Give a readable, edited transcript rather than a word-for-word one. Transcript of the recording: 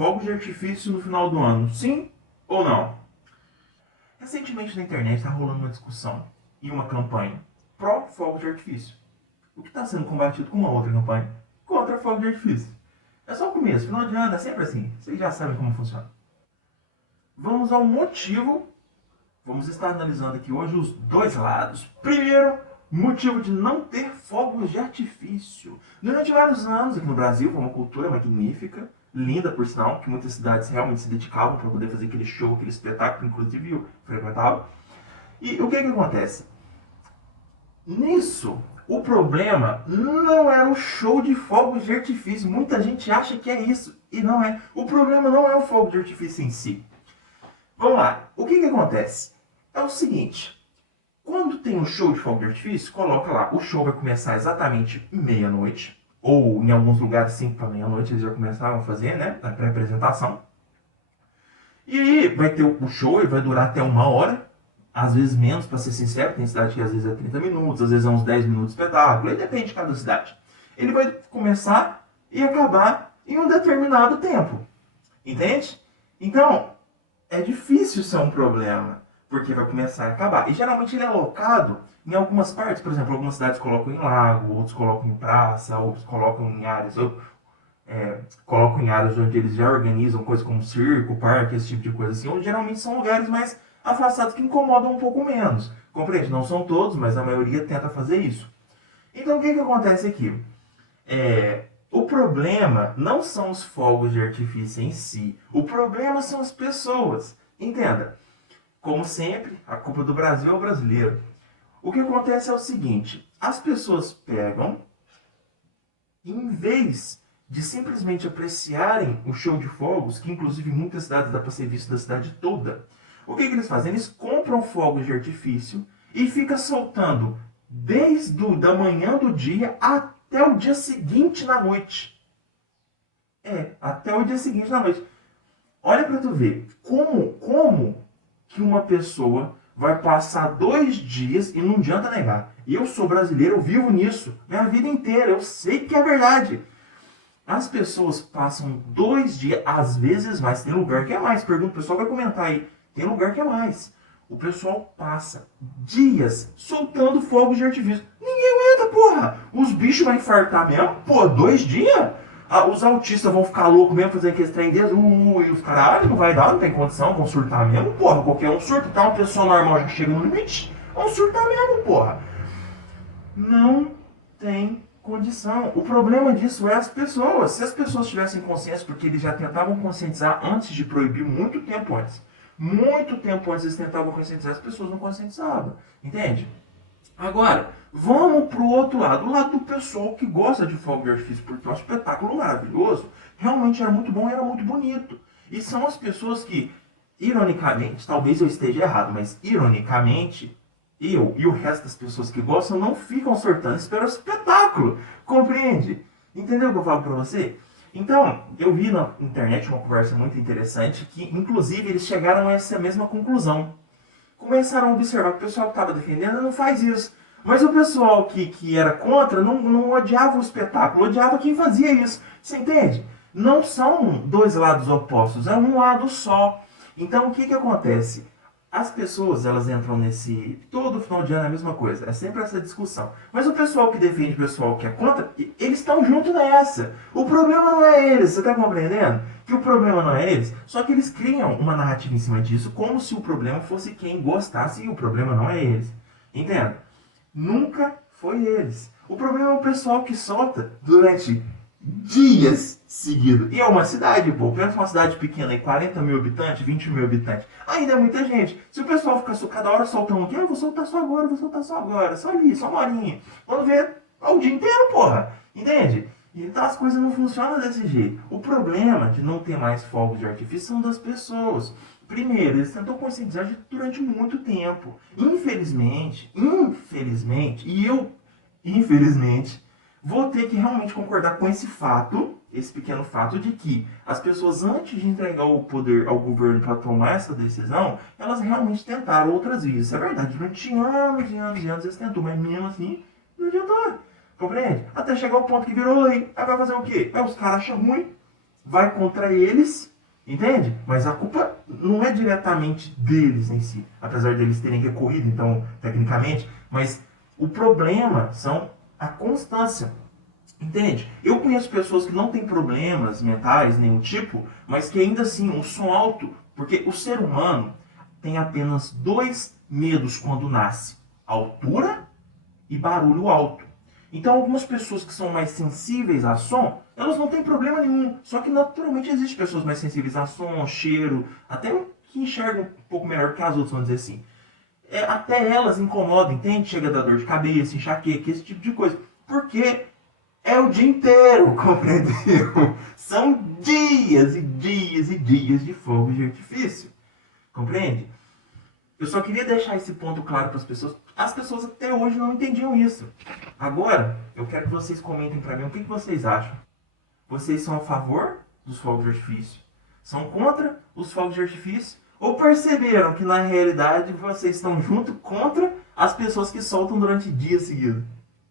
fogos de artifício no final do ano? Sim ou não? Recentemente na internet está rolando uma discussão e uma campanha pró-fogos de artifício. O que está sendo combatido com uma outra campanha contra fogos de artifício. É só o começo, final de ano é sempre assim. Vocês já sabem como funciona. Vamos ao motivo. Vamos estar analisando aqui hoje os dois lados. Primeiro, motivo de não ter fogos de artifício. Durante vários anos aqui no Brasil, foi uma cultura magnífica, linda por sinal, que muitas cidades realmente se dedicavam para poder fazer aquele show, aquele espetáculo, inclusive eu frequentava. E o que acontece? Nisso, o problema não era o show de fogos de artifício. Muita gente acha que é isso, e não é. O problema não é o fogo de artifício em si. Vamos lá, o que acontece? É o seguinte, quando tem um show de fogo de artifício, coloca lá, o show vai começar exatamente meia-noite, ou em alguns lugares 5 para meia-noite eles já começaram a fazer, né, a pré-apresentação. E aí vai ter o show, ele vai durar até 1 hora, às vezes menos, para ser sincero, tem cidade que às vezes é 30 minutos, às vezes é uns 10 minutos de espetáculo, aí depende de cada cidade. Ele vai começar e acabar em um determinado tempo, entende? Então, é difícil ser um problema, porque vai começar a acabar. E geralmente ele é alocado em algumas partes, por exemplo, algumas cidades colocam em lago, outros colocam em praça, outros colocam em áreas, colocam em áreas onde eles já organizam coisas como circo, parque, esse tipo de coisa assim, onde geralmente são lugares mais afastados que incomodam um pouco menos. Compreende? Não são todos, mas a maioria tenta fazer isso. Então o que acontece aqui? O problema não são os fogos de artifício em si. O problema são as pessoas. Entenda. Como sempre, a culpa do Brasil é o brasileiro. O que acontece é o seguinte. As pessoas pegam, em vez de simplesmente apreciarem o show de fogos, que inclusive em muitas cidades dá para ser visto da cidade toda, o que eles fazem? Eles compram fogos de artifício e ficam soltando desde da manhã do dia até o dia seguinte na noite. Até o dia seguinte na noite. Olha pra tu ver, como que uma pessoa vai passar 2 dias, e não adianta negar, eu sou brasileiro, eu vivo nisso, minha vida inteira, eu sei que é verdade. As pessoas passam 2 dias, às vezes mais, tem lugar que é mais, pergunta, o pessoal vai comentar aí, tem lugar que é mais. O pessoal passa dias soltando fogos de artifício. Ninguém aguenta, porra. Os bichos vão infartar mesmo, pô, 2 dias? Os autistas vão ficar loucos mesmo, fazer aqueles trem deles, e os caralho, não vai dar, não tem condição, vão surtar mesmo, porra. Qualquer um surta, tá? Uma pessoa normal já chega no limite, vão surtar mesmo, porra. Não tem condição. O problema disso é as pessoas. Se as pessoas tivessem consciência, porque eles já tentavam conscientizar antes de proibir, muito tempo antes. Muito tempo antes eles tentavam conscientizar, as pessoas não conscientizavam. Entende? Agora, vamos pro outro lado. O lado do pessoal que gosta de fogo de artifício, porque é um espetáculo maravilhoso. Realmente era muito bom e era muito bonito. E são as pessoas que, ironicamente, talvez eu esteja errado, mas ironicamente, eu e o resto das pessoas que gostam não ficam sortando, esperam o espetáculo. Compreende? Entendeu o que eu falo pra você? Então, eu vi na internet uma conversa muito interessante que, inclusive, eles chegaram a essa mesma conclusão. Começaram a observar que o pessoal que estava defendendo não faz isso. Mas o pessoal que era contra não odiava o espetáculo, odiava quem fazia isso. Você entende? Não são dois lados opostos, é um lado só. Então, o que acontece? As pessoas, elas entram nesse... Todo final de ano é a mesma coisa. É sempre essa discussão. Mas o pessoal que defende, o pessoal que é contra, eles estão junto nessa. O problema não é eles, você está compreendendo? Que o problema não é eles. Só que eles criam uma narrativa em cima disso, como se o problema fosse quem gostasse, e o problema não é eles. Entenda? Nunca foi eles. O problema é o pessoal que solta durante dias seguidos. E é uma cidade, pô. Pensa uma cidade pequena, 40 mil habitantes, 20 mil habitantes. Ainda é muita gente. Se o pessoal ficar cada hora soltando aqui, eu vou soltar só agora, vou soltar só agora. Só ali, só uma horinha. Quando vê, é o dia inteiro, porra. Entende? Então as coisas não funcionam desse jeito. O problema de não ter mais fogos de artifício são das pessoas. Primeiro, eles tentam conscientizar durante muito tempo. Infelizmente, e eu, infelizmente, vou ter que realmente concordar com esse fato, esse pequeno fato de que as pessoas, antes de entregar o poder ao governo para tomar essa decisão, elas realmente tentaram outras vias. Isso é verdade. Durante anos e anos e anos eles tentou, mas mesmo assim, não adiantou. Compreende? Até chegar ao ponto que virou lei. Aí vai fazer o quê? Aí os caras acham ruim, vai contra eles, entende? Mas a culpa não é diretamente deles em si, apesar deles terem recorrido, então, tecnicamente, mas o problema são a constância. Entende? Eu conheço pessoas que não têm problemas mentais, nenhum tipo, mas que ainda assim, um som alto, porque o ser humano tem apenas dois medos quando nasce: altura e barulho alto. Então, algumas pessoas que são mais sensíveis a som, elas não têm problema nenhum. Só que naturalmente existem pessoas mais sensíveis a som, cheiro, até que enxergam um pouco melhor que as outras, vamos dizer assim. Até elas incomodam, entende? Chega a dar dor de cabeça, enxaqueca, esse tipo de coisa. Porque é o dia inteiro, compreendeu? São dias e dias e dias de fogo de artifício, compreende? Eu só queria deixar esse ponto claro para as pessoas. As pessoas até hoje não entendiam isso. Agora, eu quero que vocês comentem para mim o que vocês acham. Vocês são a favor dos fogos de artifício? São contra os fogos de artifício? Ou perceberam que na realidade vocês estão junto contra as pessoas que soltam durante dias seguidos?